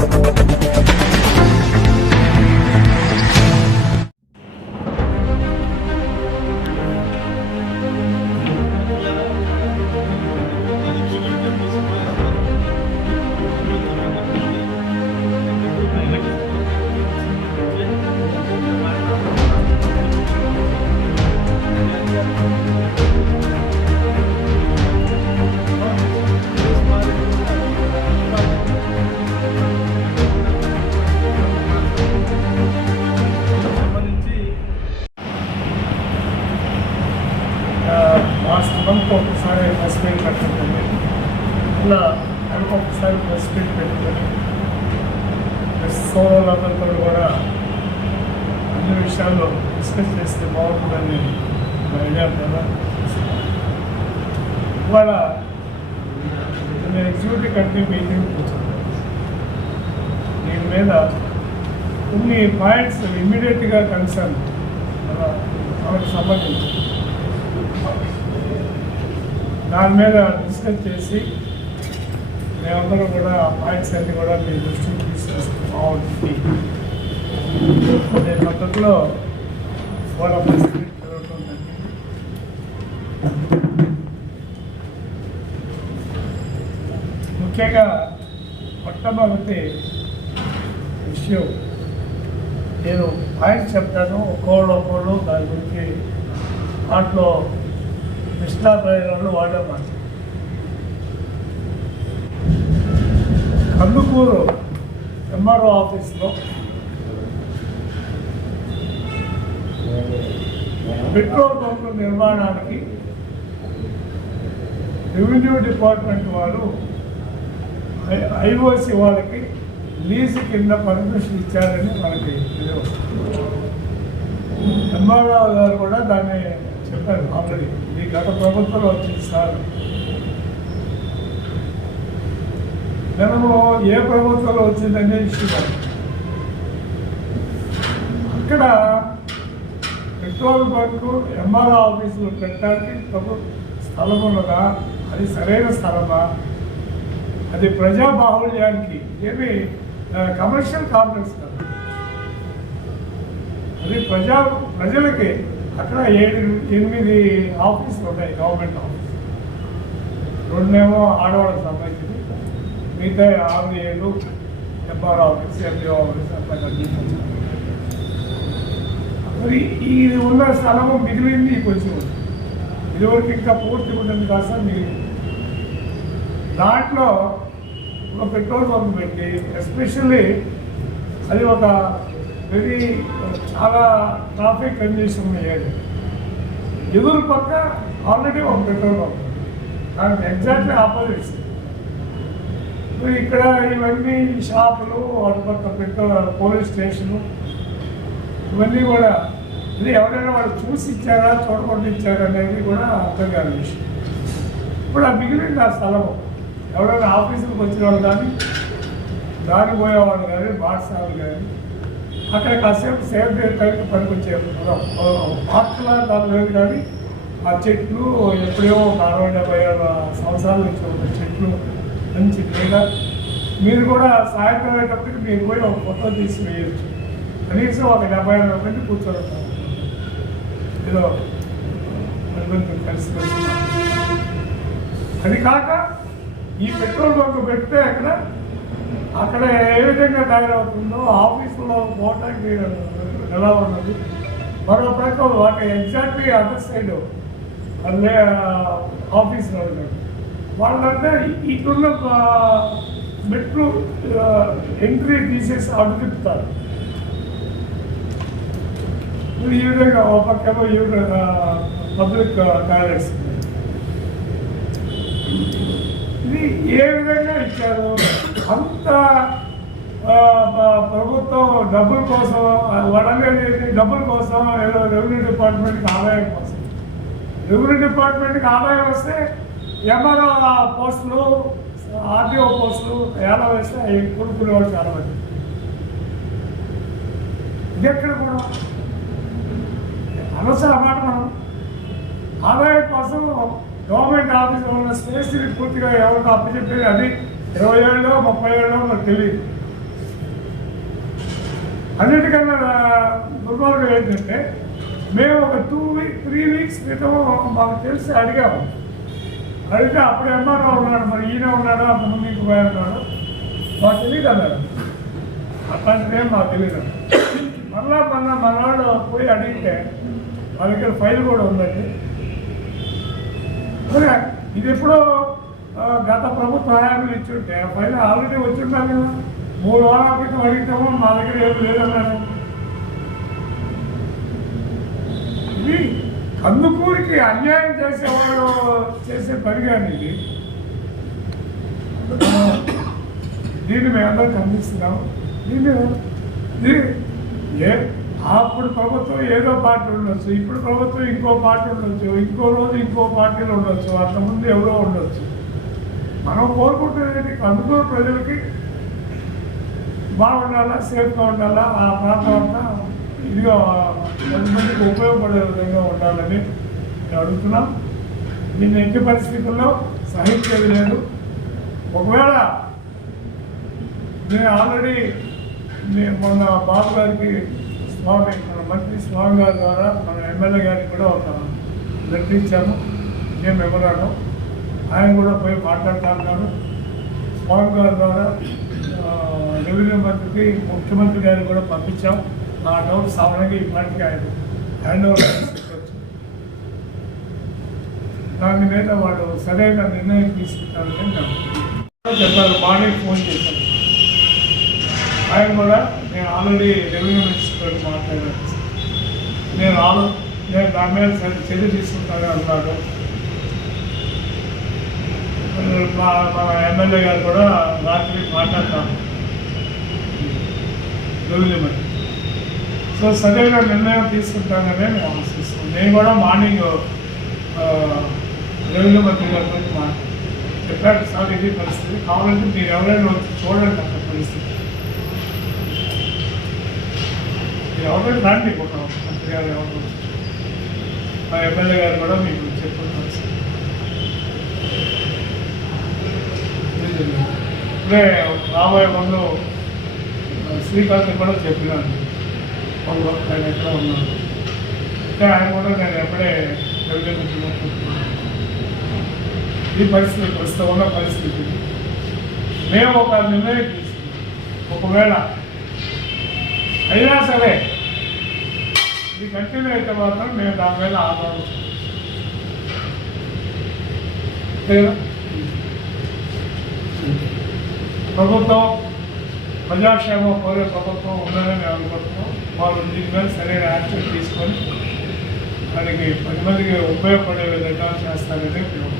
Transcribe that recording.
సంబంధించి సోదరులందరితో కూడా అన్ని విషయాల్లో డిస్కస్ చేస్తే బాగుంటుందని నా ఐడియా కదా ఇవాళ నేను ఎగ్జిక్యూటివ్ కమిటీ మీటింగ్ కూర్చున్నాను. దీని మీద కొన్ని పాయింట్స్ ఇమ్మీడియట్గా కన్సర్న్ వాళ్ళకి సంబంధించి. దాని మీద డిస్కస్ చేసి మేమందరం కూడా ఆ పాయింట్స్ అన్ని కూడా మీ దృష్టికి బాగుంటుంది అదే పద్ధతిలో వాళ్ళ పరిస్థితి జరుగుతుందండి ముఖ్యంగా మొట్టమొదటి విషయం నేను పాయింట్ చెప్తాను ఒక్కోళ్ళు ఒక్కోళ్ళు దాని గురించి దాంట్లో కృష్ణాప్రయోగాలు వాడేమాట కందుకూరు ఎంఆర్ఓ ఆఫీస్లో పెట్రోల్ పంపు నిర్మాణానికి రెవెన్యూ డిపార్ట్మెంట్ వారు ఐఓసి వాళ్ళకి లీజు కింద పర్మిషన్ ఇచ్చారని మనకి ఎంఆర్ఓ గారు కూడా దాన్ని చెప్పారు ఆల్రెడీ. ఈ గత ప్రభుత్వంలో వచ్చింది సార్ జనము ఏ ప్రభుత్వంలో వచ్చిందనే ఇష్యూ అక్కడ పెట్రోల్ బంక్ ఎంఆర్ఓ ఆఫీసులు పెట్టడానికి ప్రభు స్థలం ఉన్నదా? అది సరైన స్థలమా? అది ప్రజా బాహుళ్యానికి ఏమి కమర్షియల్ కాంప్లెక్స్ కాదు. అది ప్రజా ప్రజలకి అక్కడ ఏడు ఎనిమిది ఆఫీసులు ఉన్నాయి గవర్నమెంట్ ఆఫీస్ రెండేమో ఆడవాళ్ళకి సంబంధించింది మిగతా ఆరు ఏడు ఎంఆర్ ఆఫీస్ ఎంఏ ఆఫీస్ అట్లా మరి ఇది ఉన్న స్థలము మిగిలింది కొంచెం. ఇదివరకు ఇంకా పూర్తి ఉంటుంది కాస్త మిగిలింది. దాంట్లో ఒక పెట్రోల్ పంప్ పెట్టి ఎస్పెషల్లీ అది ఒక వెరీ చాలా ట్రాఫిక్ కండిషన్ ఉన్న ఏరియా ఎదురు పక్క ఆల్రెడీ ఒక పెట్రోల్ పంప్. దానికి ఎగ్జాక్ట్లీ ఆపోజిట్. ఇక్కడ ఇవన్నీ షాపులు అటు పెద్ద పోలీస్ స్టేషను ఇవన్నీ కూడా ఇది ఎవరైనా వాళ్ళు చూసి ఇచ్చారా చూడకుండా ఇచ్చారా అనేది కూడా అర్థం కాని విషయం. ఇప్పుడు ఆ మిగిలింది ఆ స్థలం ఎవరైనా ఆఫీసులకు వచ్చిన వాళ్ళు కానీ దారి పోయేవాళ్ళు కానీ బాటసాలు కానీ అక్కడ కాసేపు సేఫ్ చేయడానికి పనికొచ్చే పార్కులా దాని లేదు కానీ ఆ చెట్లు ఎప్పుడో ఒక అరవై డెబ్బై ఆరు సంవత్సరాల నుంచి ఉన్న చెట్లు మంచి నీడ మీరు కూడా సాయంత్రం అయ్యేటప్పటికి మీరు పోయి ఒక ఫోటో తీసి వేయచ్చు. కనీసం ఒక డెబ్బై అరవై మంది కూర్చొని ఏదో కొంచెం కలిసి అది కాక ఈ పెట్రోల్ బంక్ పెడితే అక్కడ అక్కడ ఏ విధంగా తయారవుతుందో ఆఫీసులో పోవటానికి ఎలా ఉన్నది? మరో ప్రకారం వాటి ఎగ్జాక్ట్లీ అదర్ సైడ్ అదే ఆఫీస్లో ఉన్నారు వాళ్ళంటే ఇటున్న మెట్రో మెట్లు ఎంట్రీ తీసేసి అడుగుతారు ఈ విధంగా ఒక పక్కేమో ఈ విధంగా పబ్లిక్ టాయిలెట్స్. ఇది ఏ విధంగా ఇచ్చారు? అంత ప్రభుత్వం డబ్బుల కోసం వడలేదు డబ్బుల కోసం ఏదో రెవెన్యూ డిపార్ట్మెంట్కి ఆదాయం కోసం. రెవెన్యూ డిపార్ట్మెంట్కి ఆదాయం వస్తే ఎంఆర్ఓ పోస్టులు ఆర్డీఓ పోస్టులు ఎలా వేస్తే అవి వాళ్ళు చాలా మంది ఇది ఎక్కడ కూడా అనవసర మాట మనం. ఆదాయం కోసం గవర్నమెంట్ ఆఫీసులో ఉన్న స్పేస్ని పూర్తిగా ఎవరికి అప్పచెప్పేది అది ఇరవై ఏళ్ళలో ముప్పై ఏళ్ళలో మనకు తెలియదు. అన్నిటికన్నా దుర్మార్గం ఏంటంటే మేము ఒక టూ వీక్ త్రీ వీక్స్ క్రితం మాకు తెలిసి అడిగాము. అడిగితే అప్పుడు ఎంఆర్ఓ ఉన్నాడు మరి ఈయన ఉన్నాడు అంతకుముందు ఇంకో పోయాడు మాకు తెలియదు అన్నారు అట్లాంటిదేం మాకు తెలియదు మరలా మొన్న మన పోయి అడిగితే వాళ్ళ దగ్గర ఫైల్ కూడా ఉందండి. ఇది ఎప్పుడో గత ప్రభుత్వ హయాంలో ఇచ్చుంటే ఆ ఫైల్ ఆల్రెడీ వచ్చిండాలి కదా మూడు వారాల క్రితం అడిగితేమో మా దగ్గర ఏమి లేదన్నారు. కందుకూరికి అన్యాయం చేసేవాడు చేసే పని కానీ ఇది దీన్ని మేమందరం ఖండిస్తున్నాం. దీన్ని ఏ అప్పుడు ప్రభుత్వం ఏదో పార్టీ ఉండొచ్చు ఇప్పుడు ప్రభుత్వం ఇంకో పార్టీ ఉండొచ్చు ఇంకో రోజు ఇంకో పార్టీలో ఉండొచ్చు అంతకుముందు ఎవరో ఉండొచ్చు. మనం కోరుకుంటున్నది కందుకూరు ప్రజలకి బాగుండాలా సేఫ్గా ఉండాలా ఆ ప్రాంతం అంతా ఇదిగా కొంతమందికి మందికి ఉపయోగపడే విధంగా ఉండాలని నేను అడుగుతున్నాం. నిన్న ఎట్టి పరిస్థితుల్లో సహించేది లేదు ఒకవేళ నేను ఆల్రెడీ నేను మొన్న బాబు గారికి స్వామి మన మంత్రి స్వామి గారి ద్వారా మన ఎమ్మెల్యే గారికి కూడా ఒక లెటర్ ఇచ్చాను. నేను మెమరాను. ఆయన కూడా పోయి మాట్లాడుతున్నాను స్వామి గారి ద్వారా రెవెన్యూ మంత్రికి ముఖ్యమంత్రి గారికి కూడా పంపించాం. ఆ డౌట్ సామాన్యంగా ఈ ఆయన హ్యాండ్ ఓవర్ దాని మీద వాళ్ళు సరైన నిర్ణయం తీసుకుంటారని చెప్పారు మార్నింగ్ ఫోన్ చేశాను ఆయన కూడా నేను ఆల్రెడీ రెవెన్యూ మినిస్టర్ మాట్లాడాను. నేను ఆలో నేను దాని మీద చర్య- చర్య తీసుకుంటానని అన్నాడు. మా మన ఎమ్మెల్యే గారు కూడా రాత్రి మాట్లాడతాను రెవెన్యూ మంత్రి సో సరైన నిర్ణయం తీసుకుంటానని నేను ఆశిస్తున్నాను నేను కూడా మార్నింగ్ రెవెన్యూ మంత్రి గారితో మాట్లాడాను చెప్పాడు సార్ ఇది పరిస్థితి. కావాలంటే మీరు ఎవరైనా వచ్చి చూడండి అక్కడ పరిస్థితి. మీరు ఎవరైనా రండి ఒక మంత్రి గారు ఎవరు మా ఎమ్మెల్యే గారు కూడా మీకు చెప్పుకుంటారు ఇప్పుడే రాబోయే ముందు శ్రీకాంత్ కూడా చెప్పినాను. వాళ్ళు ఎక్కడ ఉన్నాడు అంటే ఆయన కూడా నేను ఎప్పుడే వెళ్ళిపోతున్నాను ఈ పరిస్థితి ప్రస్తుతం ఉన్న పరిస్థితి మేము ఒక నిర్ణయం తీసుకున్నాం ఒకవేళ అయినా సరే ఇది కంటిన్యూ అయితే మాత్రం మేము దాని మీద ఆధారం ప్రభుత్వం ప్రజాక్షేమం కోరే ప్రభుత్వం ఉందని నేను అనుకుంటున్నాను వాళ్ళు దీని సరైన యాక్షన్ తీసుకొని మనకి పది మందికి ఉపయోగపడే విధంగా చేస్తారనే మేము